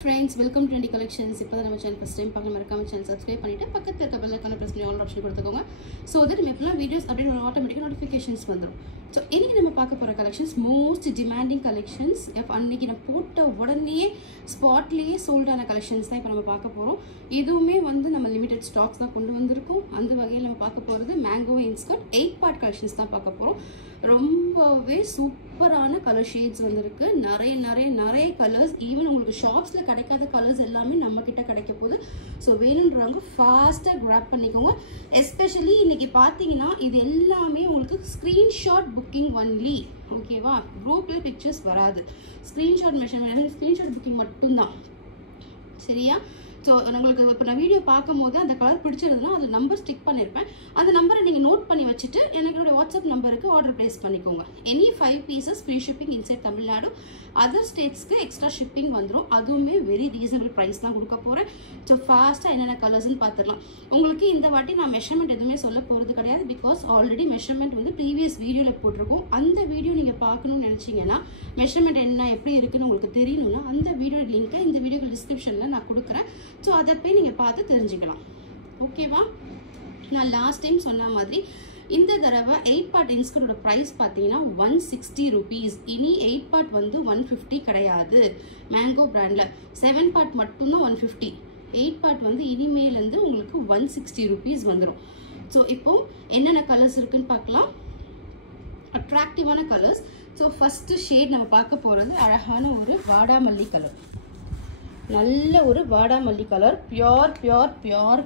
Friends, welcome to Trendy Collections. If you are channel first time, channel subscribe and press the all option so that we videos update automatic notifications. So, any collections, most demanding collections. If you have spotly sold collections, this is limited stocks. Mango insert 8-part collections. ரொம்பவே சூப்பரான colour shades வந்திருக்கு. நிறைய colours, even உங்களுக்கு ஷாப்ஸ்ல கிடைக்காத colours எல்லாமே நம்ம கிட்ட கிடைக்க போகுது. ஸோ வேணுன்றவங்க ஃபாஸ்டா கிராப் பண்ணிக்கோங்க. எஸ்பெஷலி இன்னைக்கு பார்த்தீங்கன்னா இது எல்லாமே உங்களுக்கு ஸ்கிரீன்ஷாட் புக்கிங் ஒன்லி. ஓகேவா? குரூப்ல பிக்சர்ஸ் வராது. ஸ்கிரீன்ஷாட் மெஷர்மெண்ட், ஸ்கிரீன்ஷாட் புக்கிங் மட்டும்தான். சரியா? ஸோ உங்களுக்கு இப்போ நான் வீடியோ பார்க்கும்போது அந்த கலர் பிடிச்சிருந்ததுன்னா அதில் நம்பர் ஸ்டிக் பண்ணியிருப்பேன். அந்த நம்பரை நீங்கள் நோட் பண்ணி வச்சுட்டு என்னோட வாட்ஸ்அப் நம்பருக்கு ஆர்டர் ப்ளேஸ் பண்ணிக்கோங்க. Any 5 pieces free shipping inside Tamil Nadu. Other ஸ்டேட்ஸ்க்கு எக்ஸ்ட்ரா ஷிப்பிங் வந்துடும். அதுவுமே வெரி ரீசனபிள் ப்ரைஸ் தான் கொடுக்க போகிறேன். ஸோ ஃபாஸ்ட்டாக என்னென்ன கலர்ஸ்ன்னு பார்த்துடலாம். உங்களுக்கு இந்த வாட்டி நான் மெஷர்மெண்ட் எதுவுமே சொல்ல போகிறது கிடையாது. பிகாஸ் ஆல்ரெடி மெஷர்மெண்ட் வந்து ப்ரீவியஸ் வீடியோவில் போட்டிருக்கோம். அந்த வீடியோ நீங்கள் பார்க்கணும்னு நினச்சிங்கன்னா, மெஷர்மெண்ட் என்ன எப்படி இருக்குன்னு உங்களுக்கு தெரியணும்னா அந்த வீடியோ லிங்க்கை இந்த வீடியோக்கு டிஸ்கிரிப்ஷனில் நான் கொடுக்குறேன். ஸோ அதை போய் நீங்கள் பார்த்து தெரிஞ்சுக்கலாம். ஓகேவா? நான் லாஸ்ட் டைம் சொன்ன மாதிரி இந்த தடவை 8-part இன்ஸ்கர்ட்டோட ப்ரைஸ் பார்த்தீங்கன்னா 160 rupees. இனி 8-part வந்து 150 கிடையாது. மேங்கோ பிராண்டில் 7-part மட்டும்தான் 150. 8-part வந்து இனிமேலேருந்து உங்களுக்கு 160 rupees வந்துடும். ஸோ இப்போது என்னென்ன கலர்ஸ் இருக்குன்னு பார்க்கலாம். அட்ராக்டிவான கலர்ஸ். ஸோ ஃபஸ்ட்டு ஷேட் நம்ம பார்க்க போகிறது அழகான ஒரு வாடாமல்லி கலர். நல்ல ஒரு வாடாமல்லி கலர், பியோர்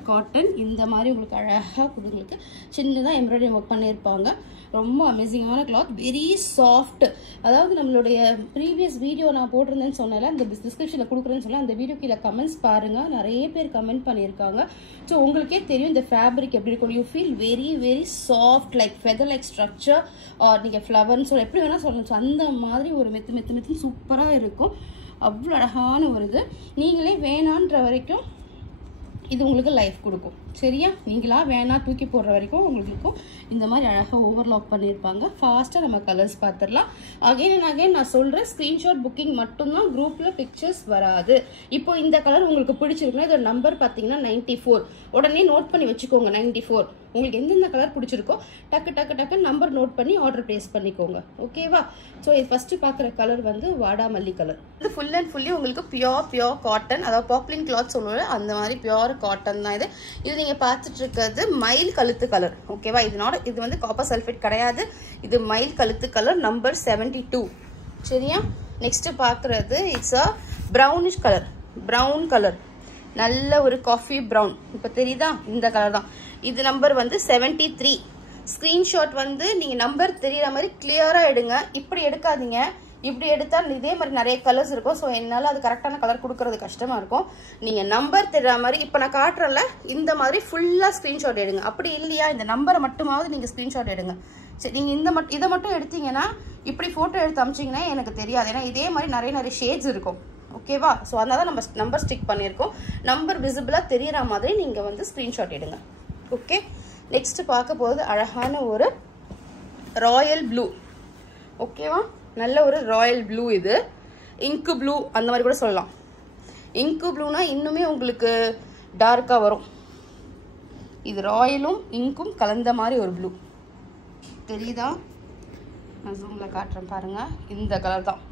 காட்டன். இந்த மாதிரி உங்களுக்கு அழகாக உங்களுக்கு சின்னதாக எம்ப்ராய்டரி ஒர்க் பண்ணியிருப்பாங்க. ரொம்ப அமேசிங்கான கிளாத், வெரி சாஃப்ட். அதாவது நம்மளுடைய ப்ரீவியஸ் வீடியோ நான் போட்டிருந்தேன்னு சொன்னால அந்த டிஸ்கிரிப்ஷனில் கொடுக்குறேன்னு சொன்னால் அந்த வீடியோ கீழே கமெண்ட்ஸ் பாருங்கள். நிறைய பேர் கமெண்ட் பண்ணியிருக்காங்க. ஸோ உங்களுக்கே தெரியும் இந்த ஃபேப்ரிக் எப்படி இருக்கும். You feel very soft, like feather like structure. நீங்கள் ஃப்ளவர்னு சொல்ல எப்படி வேணால் சொல்லணும். ஸோ அந்த மாதிரி ஒரு மெத்து சூப்பராக இருக்கும். அவ்வளோ அழகான ஒரு இது. நீங்களே வேணான்ற வரைக்கும் இது உங்களுக்கு லைஃப் கொடுக்கும். சரியா? நீங்களா வேணா தூக்கி போடுற வரைக்கும் உங்களுக்கு இந்த மாதிரி அழகாக ஓவர்லாக் பண்ணியிருப்பாங்க. ஃபாஸ்ட்டாக நம்ம கலர்ஸ் பார்த்துடலாம். அகைன் அண்ட் அகைன் நான் சொல்கிறேன், ஸ்க்ரீன்ஷாட் புக்கிங் மட்டும்தான், குரூப்பில் பிக்சர்ஸ் வராது. இப்போ இந்த கலர் உங்களுக்கு பிடிச்சிருக்குன்னா இதோட நம்பர் பார்த்தீங்கன்னா 94. உடனே நோட் பண்ணி வச்சுக்கோங்க. 94 உங்களுக்கு எந்தெந்த கலர் பிடிச்சிருக்கோ டக்கு நம்பர் நோட் பண்ணி ஆர்டர் ப்ளேஸ் பண்ணிக்கோங்க. ஓகேவா? ஸோ இது ஃபஸ்ட்டு பார்க்குற கலர் வந்து வாடாமல்லி கலர். இது ஃபுல் அண்ட் ஃபுல்லி உங்களுக்கு பியோர் காட்டன், அதாவது பாப்லின் கிளாத் சொல்லுவோம், அந்த மாதிரி பியோர் காட்டன் தான் இது. இது நீங்கள் பார்த்துட்டு இருக்கிறது மயில் கழுத்து கலர். ஓகேவா? இது வந்து காப்பர் சல்ஃபேட் கிடையாது. இது மயில் கழுத்து கலர், நம்பர் 72. சரியா? நெக்ஸ்ட் பார்க்குறது it's a brownish colour. Brown colour, நல்ல ஒரு காஃபி ப்ரௌன். இப்போ தெரியுதா? இந்த கலர் தான். இது நம்பர் வந்து 73. ஸ்க்ரீன்ஷாட் வந்து நீங்கள் நம்பர் தெரிகிற மாதிரி கிளியராக எடுங்க. இப்படி எடுக்காதீங்க. இப்படி எடுத்தால் இதே மாதிரி நிறைய கலர்ஸ் இருக்கும். ஸோ என்னால் அது கரெக்டான கலர் கொடுக்கறது கஷ்டமாக இருக்கும். நீங்கள் நம்பர் தெரிகிற மாதிரி இப்போ நான் காட்டுறல இந்த மாதிரி ஃபுல்லாக ஸ்க்ரீன்ஷாட் எடுங்க. அப்படி இல்லையா, இந்த நம்பரை மட்டுமாவது நீங்கள் ஸ்க்ரீன்ஷாட் எடுங்க. சரி, நீங்கள் இதை மட்டும் எடுத்தீங்கன்னா, இப்படி ஃபோட்டோ எடுத்து அமிச்சிங்கன்னா எனக்கு தெரியாது. ஏன்னா இதே மாதிரி நிறைய ஷேட்ஸ் இருக்கும். ஓகேவா? ஸோ அதனால தான் நம்ம நம்பர் ஸ்டிக் பண்ணியிருக்கோம். நம்பர் விசிபிளாக தெரிகிற மாதிரி நீங்கள் வந்து ஸ்க்ரீன்ஷாட் எடுங்க. ஓகே? நெக்ஸ்ட் பார்க்க போகிறது அழகான ஒரு ராயல் ப்ளூ. ஓகேவா? நல்ல ஒரு ராயல் ப்ளூ. இது இங்கு ப்ளூ அந்த மாதிரி கூட சொல்லலாம். இங்கு ப்ளூனா இன்னுமே உங்களுக்கு டார்க்காக வரும். இது ராயலும் இங்கும் கலந்த மாதிரி ஒரு ப்ளூ. தெரியுதா? நான் ஜூமில் காட்டுறேன் பாருங்கள். இந்த கலர் தான்.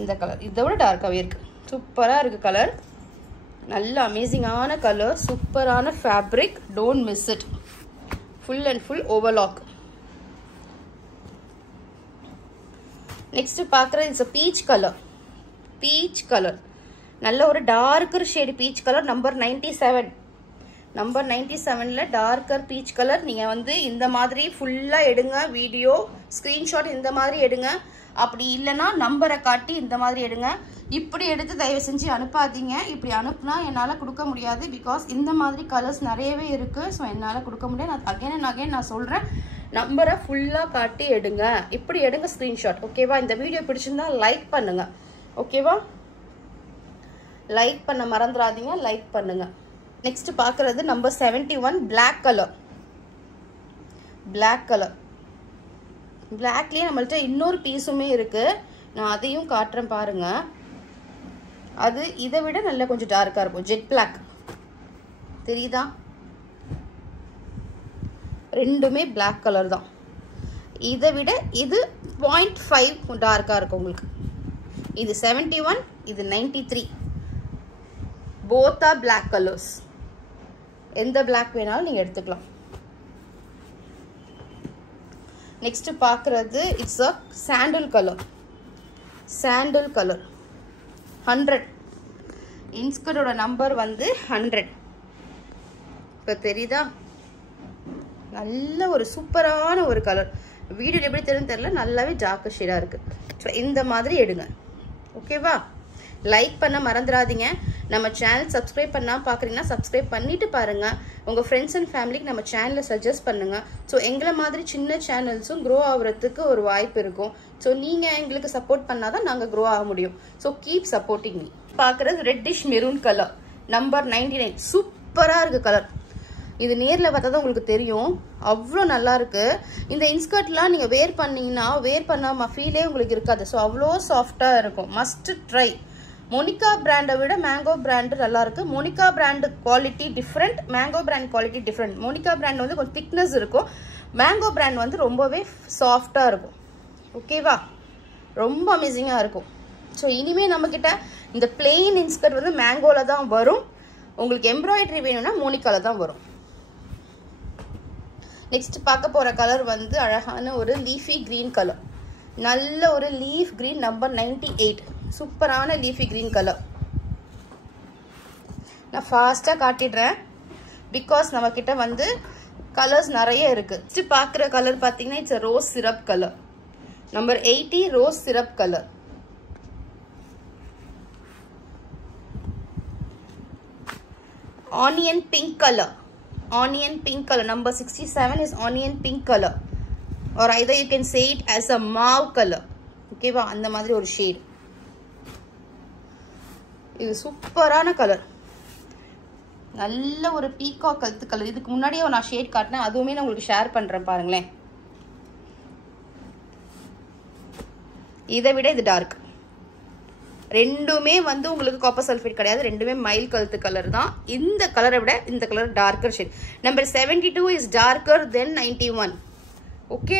இந்த கலர் இதை விட டார்க்காகவே இருக்குது. சூப்பராக இருக்குது கலர். நல்ல அமேசிங்கான கலர், சூப்பரான fabric. Don't miss it. Full and full overlock. Next பார்க்குறது இட்ஸ் அ பீச் கலர். நல்ல ஒரு darker shade peach colour, number 97. Number 97ல டார்க்கர் பீச் கலர். நீங்கள் வந்து இந்த மாதிரி ஃபுல்லாக எடுங்க. வீடியோ ஸ்க்ரீன்ஷாட் இந்த மாதிரி எடுங்க. அப்படி இல்லைன்னா நம்பரை காட்டி இந்த மாதிரி எடுங்க. இப்படி எடுத்து தயவு செஞ்சு அனுப்பாதீங்க. இப்படி அனுப்புனா என்னால் கொடுக்க முடியாது. பிகாஸ் இந்த மாதிரி கலர்ஸ் நிறையவே இருக்குது. ஸோ என்னால் கொடுக்க முடியாது. நான் அகைன் நான் சொல்கிறேன், நம்பரை ஃபுல்லாக காட்டி எடுங்க. இப்படி எடுங்க ஸ்க்ரீன்ஷாட். ஓகேவா? இந்த வீடியோ பிடிச்சிருந்தா லைக் பண்ணுங்க. ஓகேவா? லைக் பண்ண மறந்துடாதீங்க. லைக் பண்ணுங்க. நெக்ஸ்ட் பார்க்குறது நம்பர் 71 பிளாக் கலர். பிளாக்லேயே நம்மள்ட்ட இன்னொரு பீஸுமே இருக்குது. நான் அதையும் காட்டுறேன் பாருங்கள். அது இதை விட நல்லா கொஞ்சம் டார்க்காக இருக்கும். ஜெட் பிளாக் தெரியுதா? ரெண்டுமே பிளாக் கலர் தான். இதை விட இது 0.5 டார்க்காக இருக்கும் உங்களுக்கு. இது 71, இது 93. Both are black colours. எந்த பிளாக் வேணாலும் நீங்கள் எடுத்துக்கலாம். நெக்ஸ்ட் பார்க்குறது it's a sandal colour. Sandal colour 100. இன்ஸ்கர்ட்டோட நம்பர் வந்து 100. இப்போ தெரியுதா? நல்ல ஒரு சூப்பரான ஒரு கலர். வீடியோ எப்படி தெரியும் தெரியல, நல்லாவே டார்க் ஷேடாக இருக்குது. ஸோ இந்த மாதிரி எடுங்க. ஓகேவா? லைக் பண்ண மறந்துடாதீங்க. நம்ம சேனல் சப்ஸ்கிரைப் பண்ணால் பார்க்குறீங்கன்னா சப்ஸ்கிரைப் பண்ணிவிட்டு பாருங்கள். உங்கள் ஃப்ரெண்ட்ஸ் அண்ட் ஃபேமிலிக்கு நம்ம சேனலை சஜஸ்ட் பண்ணுங்கள். ஸோ எங்களை மாதிரி சின்ன சேனல்ஸும் க்ரோ ஆகுறதுக்கு ஒரு வாய்ப்பு இருக்கும். ஸோ நீங்கள் எங்களுக்கு சப்போர்ட் பண்ணால் தான் நாங்கள் க்ரோ ஆக முடியும். So keep supporting me. பார்க்குறது ரெட்டிஷ் மெரூன் கலர் நம்பர் 99. சூப்பராக இருக்குது கலர். இது நேரில் பார்த்தா தான் உங்களுக்கு தெரியும், அவ்வளோ நல்லா இருக்கு. இந்த இன்ஸ்கர்ட்லாம் நீங்கள் வேர் பண்ணிங்கன்னா வேர் பண்ண ஃபீலே உங்களுக்கு இருக்காது. ஸோ அவ்வளோ சாஃப்டாக இருக்கும். Must try. மோனிகா பிராண்டை விட மேங்கோ பிராண்டு நல்லா இருக்கு. Monica brand quality different, mango brand quality different. Monica brand வந்து கொஞ்சம் திக்னஸ் இருக்கும், மேங்கோ பிராண்ட் வந்து ரொம்பவே சாஃப்டாக இருக்கும். ஓகேவா? ரொம்ப அமேசிங்காக இருக்கும். ஸோ இனிமேல் நம்மக்கிட்ட இந்த பிளெயின் இன்ஸ்கர்ட் வந்து மேங்கோவில் தான் வரும். உங்களுக்கு எம்ப்ராய்டரி வேணும்னா மோனிகாவில் தான் வரும். நெக்ஸ்ட் பார்க்க போகிற கலர் வந்து அழகான ஒரு லீஃபி க்ரீன் கலர். நல்ல ஒரு லீஃப் க்ரீன் நம்பர் 98. சூப்பரான லீஃபி க்ரீன் கலர். நான் ஃபாஸ்ட்டாக காட்டிடுறேன் பிகாஸ் நம்மக்கிட்ட வந்து கலர்ஸ் நிறைய இருக்குது. நெக்ஸ்ட் பார்க்குற கலர் பார்த்தீங்கன்னா it's rose syrup colour number 80. Rose syrup colour. Onion pink colour. Onion pink color number 67 is onion pink color, or either you can say it as a mauve color. Okay va, அந்த மாதிரி ஒரு shade. இது சூப்பரான colour. நல்ல ஒரு peacock கழுத்து colour. இதுக்கு முன்னாடியே நான் ஷேட் காட்டினேன், அதுவுமே நான் உங்களுக்கு ஷேர் பண்றேன் பாருங்களேன். இதை விட இது டார்க். ரெண்டுமே வந்து உங்களுக்கு காப்பர் சல்ஃபேட் கிடையாது, ரெண்டுமே மைல் கழுத்து கலர் தான். இந்த கலரை விட இந்த colour darker shade. Number 72 is darker then 91. Okay,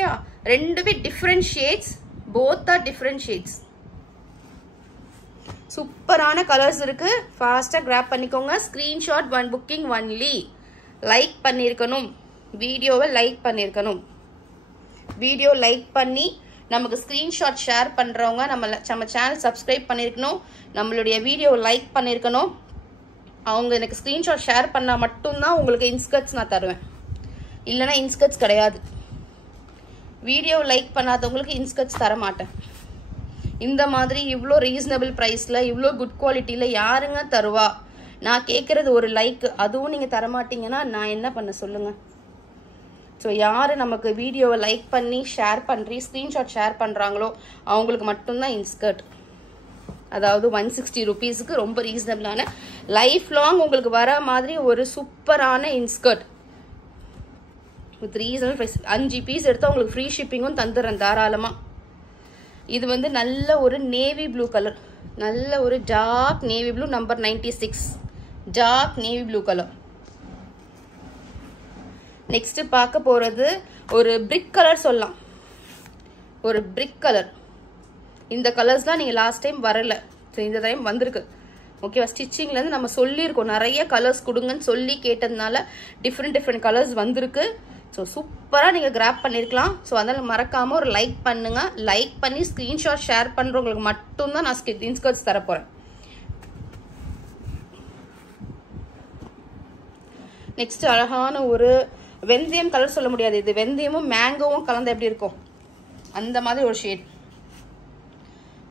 ரெண்டுமே different shades. Both are different shades. சூப்பரான கலர்ஸ் இருக்கு. ஃபாஸ்ட்டாக கிராப் பண்ணிக்கோங்க. Screenshot one booking only. Like பண்ணியிருக்கணும், வீடியோவை லைக் பண்ணியிருக்கணும். வீடியோ லைக் பண்ணி நமக்கு ஸ்க்ரீன்ஷாட் ஷேர் பண்ணுறவங்க நம்ம சேனல் சப்ஸ்கிரைப் பண்ணியிருக்கணும், நம்மளுடைய வீடியோ லைக் பண்ணியிருக்கணும். அவங்க எனக்கு ஸ்க்ரீன்ஷாட் ஷேர் பண்ணால் மட்டும்தான் உங்களுக்கு இன்ஸ்கர்ட்ஸ் நான் தருவேன், இல்லைனா இன்ஸ்கர்ட்ஸ் கிடையாது. வீடியோ லைக் பண்ணாதவங்களுக்கு இன்ஸ்கர்ட்ஸ் தர மாட்டேன். இந்த மாதிரி இவ்வளோ ரீசனபிள் ப்ரைஸில் இவ்வளோ குட் குவாலிட்டியில் யாருங்க தருவா? நான் கேட்குறது ஒரு லைக், அதுவும் நீங்கள் தரமாட்டீங்கன்னா நான் என்ன பண்ண சொல்லுங்கள்? ஸோ யார் நமக்கு வீடியோவை லைக் பண்ணி ஷேர் பண்ணி ஸ்க்ரீன்ஷாட் ஷேர் பண்ணுறாங்களோ அவங்களுக்கு மட்டும்தான் இன்ஸ்கர்ட். அதாவது 160 rupeesக்கு ரொம்ப ரீசனபிளான லைஃப் லாங் உங்களுக்கு வர மாதிரி ஒரு சூப்பரான inskirt with reasonable price. 5 piece எடுத்தால் உங்களுக்கு ஃப்ரீ ஷிப்பிங்கும் தந்துடுறேன் தாராளமாக. இது வந்து நல்ல ஒரு நேவி ப்ளூ கலர், நல்ல ஒரு dark navy blue number 96. Dark navy blue colour. Next பார்க்க போகிறது ஒரு பிரிக் கலர் சொல்லலாம். ஒரு பிரிக் கலர். இந்த கலர்ஸ்லாம் நீங்கள் லாஸ்ட் டைம் வரல, ஸோ இந்த டைம் வந்திருக்கு. ஓகேவா? ஸ்டிச்சிங்லேருந்து நம்ம சொல்லியிருக்கோம், நிறைய கலர்ஸ் கொடுங்கன்னு சொல்லி கேட்டதுனால டிஃப்ரெண்ட் கலர்ஸ் வந்திருக்கு. ஸோ சூப்பராக நீங்கள் கிராப் பண்ணியிருக்கலாம். ஸோ அதனால் மறக்காமல் ஒரு லைக் பண்ணுங்கள். லைக் பண்ணி ஸ்க்ரீன்ஷாட் ஷேர் பண்ணுறவங்களுக்கு மட்டும்தான் நான் இன்ஸ்கர்ட்ஸ் தரப்போகிறேன். நெக்ஸ்ட் அழகான ஒரு வெந்தயம் கலர் சொல்ல முடியாது, இது வெந்தயமும் மேங்கோவும் கலந்து எப்படி இருக்கும் அந்த மாதிரி ஒரு ஷேட்.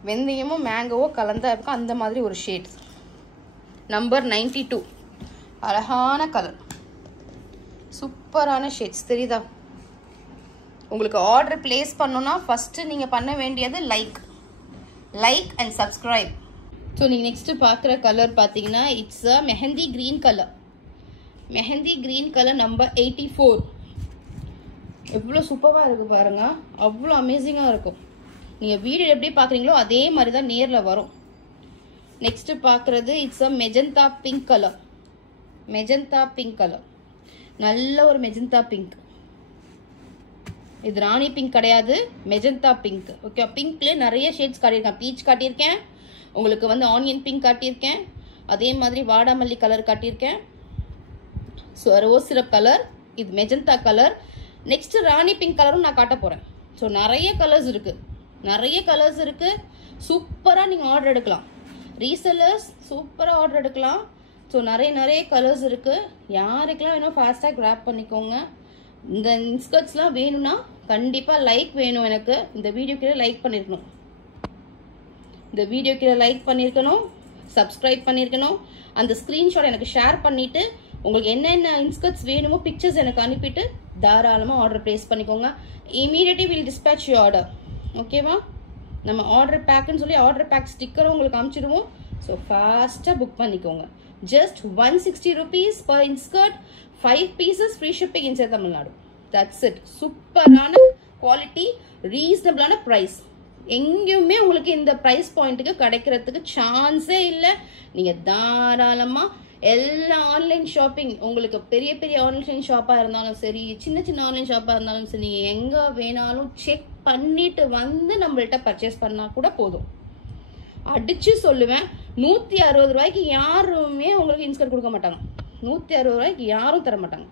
வெந்தயமும் மேங்கோவும் கலந்தா இருக்கும் அந்த மாதிரி ஒரு ஷேட். நம்பர் 92. அழகான கலர், சூப்பரான ஷேட்ஸ். தெரியுதா? உங்களுக்கு ஆர்டர் பிளேஸ் பண்ணணும்னா ஃபர்ஸ்ட் நீங்கள் பண்ண வேண்டியது லைக் அண்ட் சப்ஸ்கிரைப். ஸோ நீங்கள் நெக்ஸ்ட் பார்க்குற கலர் பார்த்தீங்கன்னா it's a mehndi green colour. Mehndi green colour number 84. எவ்வளோ சூப்பராக இருக்குது பாருங்க, அவ்வளோ அமேசிங்காக இருக்கும். நீங்கள் வீடியோ எப்படி பார்க்குறீங்களோ அதே மாதிரி தான் நேரில் வரும். நெக்ஸ்ட் பார்க்குறது it's a magenta pink colour. Magenta pink colour, நல்ல ஒரு மெஜந்தா பிங்க். இது ராணி பிங்க் கிடையாது, மெஜந்தா பிங்க். ஓகே, பிங்க்லேயே நிறைய ஷேட்ஸ் காட்டியிருக்கேன். பீச் காட்டியிருக்கேன், உங்களுக்கு வந்து ஆனியன் பிங்க் காட்டியிருக்கேன், அதே மாதிரி வாடாமல்லி கலர் காட்டியிருக்கேன், ஸோ ரோஸ் சிரப் கலர், இது மெஜந்தா கலர். நெக்ஸ்ட் ராணி பிங்க் கலரும் நான் காட்ட போகிறேன். ஸோ நிறைய கலர்ஸ் இருக்குது, நிறைய கலர்ஸ் இருக்குது. சூப்பராக நீங்கள் ஆர்டர் எடுக்கலாம், ரீசெல்லர்ஸ் சூப்பராக ஆர்டர் எடுக்கலாம். ஸோ நிறைய கலர்ஸ் இருக்குது. யாருக்கெல்லாம் வேணும் ஃபாஸ்ட்டாக கிராப் பண்ணிக்கோங்க. இந்த இன்ஸ்கர்ட்ஸ்லாம் வேணும்னா கண்டிப்பாக லைக் வேணும். எனக்கு இந்த வீடியோ கீழே லைக் பண்ணியிருக்கணும், இந்த வீடியோ கீழே லைக் பண்ணியிருக்கணும், சப்ஸ்கிரைப் பண்ணியிருக்கணும். அந்த ஸ்க்ரீன்ஷாட் எனக்கு ஷேர் பண்ணிவிட்டு உங்களுக்கு என்னென்ன இன்ஸ்கர்ட்ஸ் வேணுமோ பிக்சர்ஸ் எனக்கு அனுப்பிட்டு தாராளமாக ஆர்டர் ப்ளேஸ் பண்ணிக்கோங்க. Immediately will dispatch you order. ஓகேவா? நம்ம ஆர்டர் பேக்குன்னு சொல்லி ஆர்டர் பேக் ஸ்டிக்கரும் உங்களுக்கு அனுப்பிச்சிடுவோம். ஸோ ஃபாஸ்ட்டாக புக் பண்ணிக்கோங்க. Just 160 rupees per inskirt, 5 pieces free shipping inside Tamil Nadu. That's it. சூப்பரான குவாலிட்டி, ரீசனபிளான ப்ரைஸ். எங்கேயுமே உங்களுக்கு இந்த ப்ரைஸ் பாயிண்ட்டுக்கு கிடைக்கிறதுக்கு சான்ஸே இல்லை. நீங்கள் தாராளமாக எல்லா ஆன்லைன் ஷாப்பிங், உங்களுக்கு பெரிய பெரிய ஆன்லைன் ஷாப்பாக இருந்தாலும் சரி, சின்ன சின்ன ஆன்லைன் ஷாப்பாக இருந்தாலும் சரி, நீங்கள் எங்கே வேணாலும் செக் பண்ணிட்டு வந்து நம்மள்கிட்ட பர்ச்சேஸ் பண்ணால் கூட போதும். அடிச்சு சொல்லுவேன், 160 ரூபாய்க்கு யாருமே உங்களுக்கு இன்ஸ்கர்ட் கொடுக்க மாட்டாங்க. 160 ரூபாய்க்கு யாரும் தர மாட்டாங்க.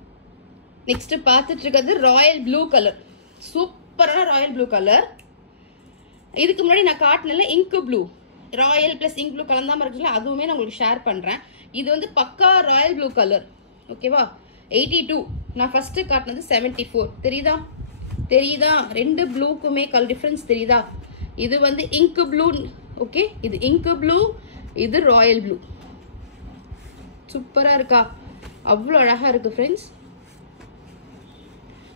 நெக்ஸ்ட் பார்த்துட்டு இருக்கிறது ராயல் ப்ளூ கலர். சூப்பரான ராயல் ப்ளூ கலர். இதுக்கு முன்னாடி நான் காட்டினல இங்கு blue, royal plus ink blue கலந்தாம இருக்குல்ல, அதுவுமே நான் உங்களுக்கு ஷேர் பண்றேன். இது வந்து பக்கா ராயல் ப்ளூ கலர். ஓகேவா? 82. நான் ஃபர்ஸ்ட் காட்டினது 74. தெரியுதா? ரெண்டு ப்ளூக்குமே கலர் டிஃபரன்ஸ் தெரியுதா? இது வந்து இங்க் ப்ளூ. ஓகே, இது இங்க் ப்ளூ, இது ராயல் ப்ளூ. சூப்பரா இருக்கா? அவ்வளோ அழகா இருக்கு ஃப்ரெண்ட்ஸ்.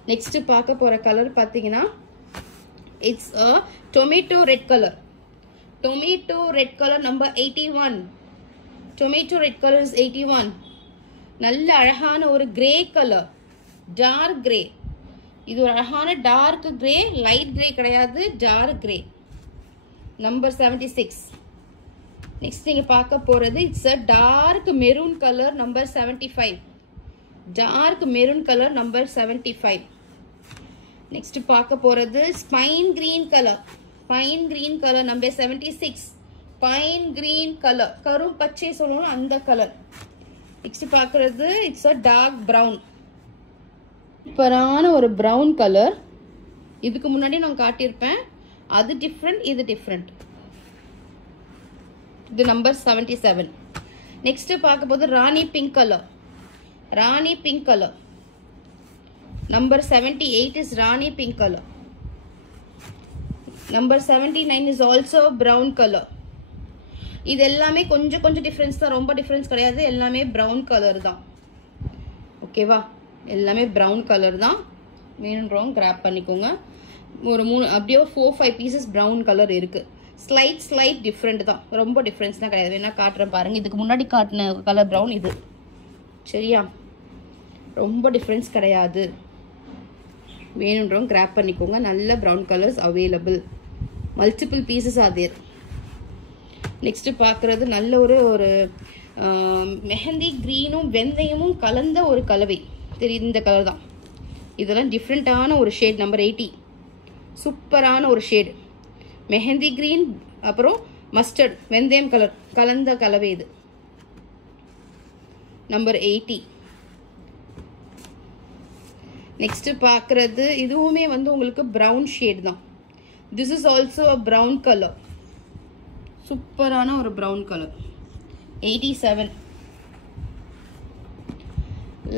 நெக்ஸ்ட் பார்க்க போற கலர் பார்த்தீங்கன்னா it's a tomato red colour. Tomato red colour number 81. Tomato red colour is 81. நல்ல அழகான ஒரு கிரே கலர், டார்க் கிரே. இது ஒரு அழகான டார்க் கிரே, லைட் கிரே கிடையாது, டார்க் கிரே. நம்பர் 76. நெக்ஸ்ட் நீங்க பார்க்க போறது it's a dark maroon colour number 75. Dark maroon colour number 75. Next பார்க்க போறது pine green colour. Pine green colour number 76. Pine green colour, கரும் பச்சை சொல்லணும் அந்த கலர். நெக்ஸ்ட் பார்க்கறது இட்ஸ் அ டார்க் பிரவுன். சூப்பரான ஒரு பிரவுன் கலர். இதுக்கு முன்னாடி நான் காட்டியிருப்பேன், அது டிஃப்ரெண்ட், இது டிஃப்ரெண்ட். இது நம்பர் 77. நெக்ஸ்ட் பார்க்க போது rani pink colour. Rani pink colour number 78 is rani pink colour. Number 79 is also brown colour. இது எல்லாமே கொஞ்சம் கொஞ்சம் டிஃப்ரென்ஸ் தான், ரொம்ப டிஃப்ரென்ஸ் கிடையாது. எல்லாமே பிரவுன் கலர் தான். ஓகேவா? எல்லாமே பிரவுன் கலர் தான். வேணுன்றவங்க கிராப் பண்ணிக்கோங்க. ஒரு 3 அப்படியே 4-5 பீசஸ் பிரவுன் கலர் இருக்கு. ஸ்லைட் டிஃப்ரெண்ட் தான், ரொம்ப டிஃப்ரென்ஸ் தான் கிடையாது. வேணா காட்டுறேன் பாருங்க. இதுக்கு முன்னாடி காட்டின கலர் பிரவுன் இது. சரியா? ரொம்ப டிஃப்ரென்ஸ் கிடையாது. வேணுன்றவங்க கிராப் பண்ணிக்கோங்க. நல்ல brown colours available. Multiple pieces are there. Next பார்க்குறது நல்ல ஒரு மெஹந்தி க்ரீனும் வெந்தயமும் கலந்த ஒரு கலவை. தெரியுது? இந்த கலர் தான். இதெல்லாம் டிஃப்ரெண்ட்டான ஒரு ஷேட். நம்பர் 80. சூப்பரான ஒரு ஷேடு. மெஹந்தி கிரீன் அப்புறம் மஸ்டர்ட் வெந்தயம் கலர் கலந்த கலவை இது. நம்பர் 80. நெக்ஸ்ட் பார்க்கறது இதுவுமே வந்து உங்களுக்கு பிரவுன் ஷேட் தான். This is also a brown colour. சூப்பரான ஒரு brown colour. 87.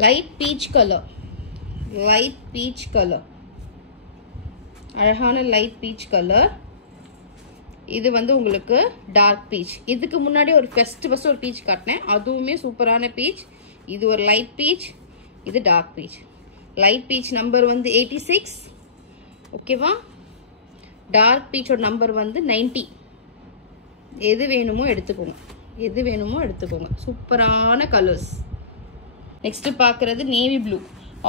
Light peach colour. Light peach colour, அழகான லைட் பீச் கலர். இது வந்து உங்களுக்கு டார்க் பீச். இதுக்கு முன்னாடி ஒரு ஃபர்ஸ்ட் ஒரு பீச் காட்டினேன், அதுவுமே சூப்பரான பீச். இது ஒரு லைட் பீச், இது dark peach. Light peach number வந்து 86. ஓகேவா? டார்க் பீச்சோட நம்பர் வந்து 90. எது வேணுமோ எடுத்துக்கோங்க, எது வேணுமோ எடுத்துக்கோங்க. சூப்பரான கலர்ஸ். நெக்ஸ்ட் பார்க்குறது நேவி ப்ளூ.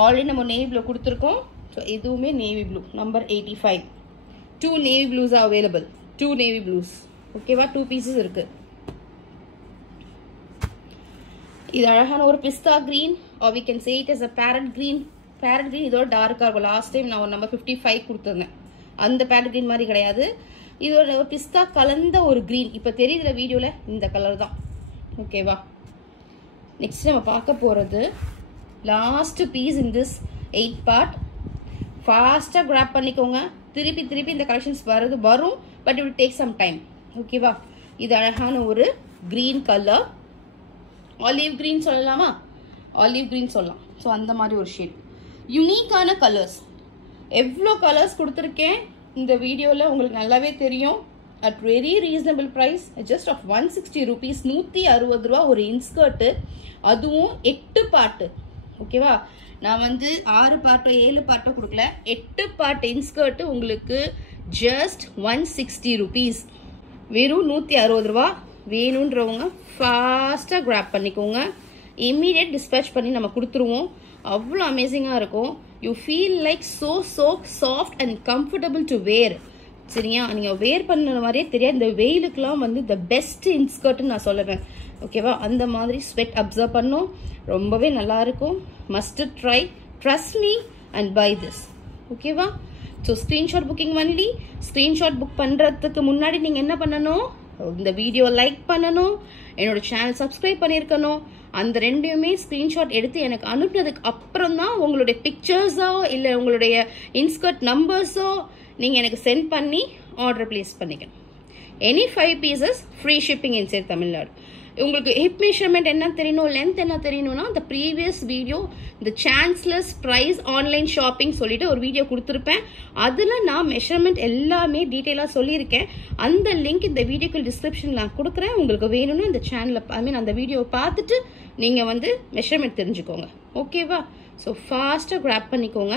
ஆல்ரெடி நம்ம நேவி ப்ளூ கொடுத்துருக்கோம். ஸோ இதுவுமே navy blue number 85. 2 navy blues are available. 2 navy blues. ஓகேவா? 2 பீசஸ் இருக்கு. இது அழகான ஒரு பிஸ்தா green or we can say it as a parrot green. Parrot green இதோட டார்க்காக இருக்கும். லாஸ்ட் டைம் நான் ஒரு நம்பர் 55 கொடுத்துருந்தேன். அந்த parrot green மாதிரி கிடையாது. இதோட ஒரு பிஸ்தா கலந்த ஒரு green. இப்போ தெரியுதுல வீடியோவில் இந்த கலர் தான். ஓகேவா? நெக்ஸ்ட் நம்ம பார்க்க போகிறது last piece in this 8 part. ஃபாஸ்ட்டாக கிராப் பண்ணிக்கோங்க. திருப்பி இந்த கலெக்ஷன்ஸ் வரும் but it will take some time. ஓகேவா? இது அழகான ஒரு green கலர். ஆலிவ் கிரீன் சொல்லலாமா? ஆலிவ் கிரீன் சொல்லலாம். ஸோ அந்த மாதிரி ஒரு ஷேட். யூனிக்கான கலர்ஸ். எவ்வளோ கலர்ஸ் கொடுத்துருக்கேன் இந்த வீடியோவில் உங்களுக்கு நல்லாவே தெரியும். At very reasonable price, just of 160 rupees, 160 ரூபா ஒரு இன்ஸ்கர்ட்டு, அதுவும் 8 பார்ட்டு. ஓகேவா? நான் வந்து 6 பார்ட்டோ 7 பார்ட்டோ கொடுக்கல, 8 பார்ட் இன்ஸ்கர்ட்டு உங்களுக்கு ஜஸ்ட் 160 rupees. வெறும் 160 ரூபா. வேணுன்றவங்க ஃபாஸ்ட்டாக கிராப் பண்ணிக்கோங்க. இம்மீடியட் டிஸ்பேச் பண்ணி நம்ம கொடுத்துருவோம். அவ்வளோ அமேசிங்காக இருக்கும். You feel like so soft and comfortable to wear. சரியா? நீங்கள் வேர் பண்ண மாதிரியே தெரியாது. இந்த வெயிலுக்கெலாம் வந்து த பெஸ்ட் இன்ஸ்கர்ட்னு நான் சொல்லுவேன். ஓகேவா? அந்த மாதிரி ஸ்வெட் அப்சர்வ் பண்ணும். ரொம்பவே நல்லாயிருக்கும். Must try. Trust me and buy this. ஓகேவா? So screenshot booking only. Screenshot book பண்ணுறதுக்கு முன்னாடி நீங்கள் என்ன பண்ணணும்? இந்த வீடியோ லைக் பண்ணணும், என்னோட சேனல் சப்ஸ்கிரைப் பண்ணியிருக்கணும். அந்த ரெண்டையுமே ஸ்க்ரீன்ஷாட் எடுத்து எனக்கு அனுப்புனதுக்கு அப்புறம் தான் உங்களுடைய பிக்சர்ஸோ இல்லை உங்களுடைய இன்ஸ்கர்ட் நம்பர்ஸோ நீங்கள் எனக்கு சென்ட் பண்ணி ஆர்டர் பிளேஸ் பண்ணிக்கணும். Any 5 pieces free shipping inside Tamil Nadu. உங்களுக்கு ஹிப் மெஷர்மெண்ட் என்ன தெரியணும், லென்த் என்ன தெரியணும்னா இந்த ப்ரீவியஸ் வீடியோ இந்த சான்ஸ்லெஸ் ப்ரைஸ் ஆன்லைன் ஷாப்பிங் சொல்லிட்டு ஒரு வீடியோ கொடுத்துருப்பேன். அதில் நான் மெஷர்மெண்ட் எல்லாமே டீட்டெயிலாக சொல்லியிருக்கேன். அந்த லிங்க் இந்த வீடியோக்கு டிஸ்கிரிப்ஷனில் நான் கொடுக்குறேன். உங்களுக்கு வேணும்னா இந்த சேனலில் அந்த வீடியோவை பார்த்துட்டு நீங்கள் வந்து மெஷர்மெண்ட் தெரிஞ்சுக்கோங்க. ஓகேவா? ஸோ ஃபாஸ்ட்டாக கிராப் பண்ணிக்கோங்க.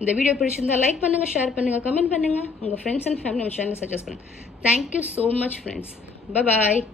இந்த வீடியோ பிடிச்சிருந்தா லைக் பண்ணுங்கள், ஷேர் பண்ணுங்கள், கமெண்ட் பண்ணுங்கள். உங்கள் ஃப்ரெண்ட்ஸ் அண்ட் ஃபேமிலி நம்ம சேனலை சஜஸ்ட் பண்ணுங்கள். Thank you so much friends. Bye bye.